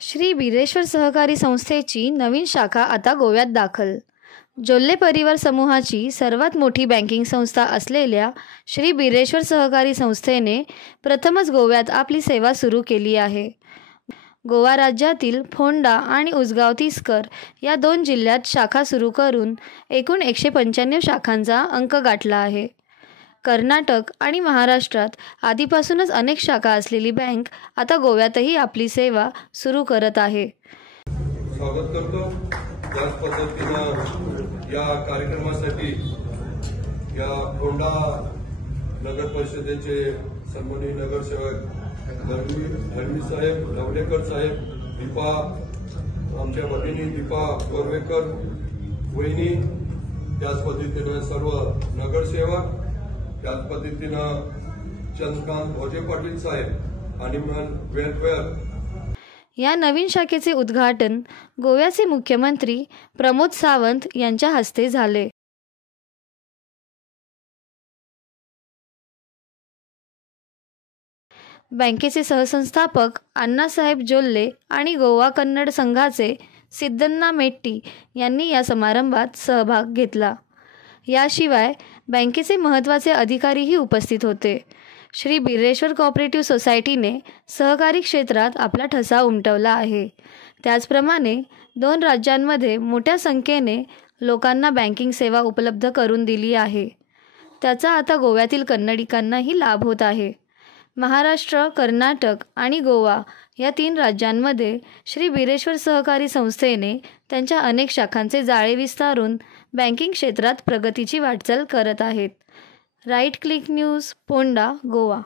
श्री बिरेश्वर सहकारी संस्थेची नवीन शाखा आता गोव्यात दाखल। जोल्ले परिवार समूहाची सर्वात मोठी बँकिंग संस्था असलेल्या श्री बिरेश्वर सहकारी संस्थेने प्रथमच गोव्यात आपली सेवा सुरू केली आहे। गोवा राज्यातील फोंडा आणि उसगाव तिस्कर या दोन जिल्ह्यात शाखा सुरू करून एकूण 195 शाखांचा अंक गाठला आहे। कर्नाटक आणि महाराष्ट्रात आधीपासूनच अनेक शाखा असलेली बँक आता गोव्यातही आपली सेवा सुरू करत आहे। स्वागत करतो। त्याच पद्धतीने या कार्यक्रमासाठी या फोंडा नगर परिषदेचे सन्माननीय नगरसेवक धर्मी साहेब लवडेकर साहेब, दीपा आमच्या भगिनी दीपा कोरवेकर वहिनी, त्याच पद्धतीने सर्व नगरसेवक, त्याच पद्धतीनं चंद्रकांत भोजे पाटील साहेब, अॅनिमल वेलफेअर। या नवीन शाखेचे उद्घाटन गोव्याचे मुख्यमंत्री प्रमोद सावंत यांच्या हस्ते झाले। बँकेचे सहसंस्थापक अण्णासाहेब जोल्ले आणि गोवा कन्नड संघाचे सिद्धन्ना मेट्टी यांनी या समारंभात सहभाग घेतला। याशिवाय बँकेचे महत्त्वाचे अधिकारीही उपस्थित होते। श्री बिरेश्वर कोऑपरेटिव्ह सोसायटीने सहकारी क्षेत्रात आपला ठसा उमटवला आहे। त्याचप्रमाणे 2 राज्यांमध्ये मोठ्या संख्येने लोकांना बँकिंग सेवा उपलब्ध करून दिली आहे। त्याचा आता गोव्यातील कन्नडिकांनाही लाभ होत आहे। महाराष्ट्र, कर्नाटक आणि गोवा या 3 राज्यांमध्ये श्री बिरेश्वर सहकारी संस्थेने त्यांच्या अनेक शाखांचे जाळे विस्तारून बँकिंग क्षेत्रात प्रगतीची वाटचाल करत आहेत। Right click news, Ponda, Goa.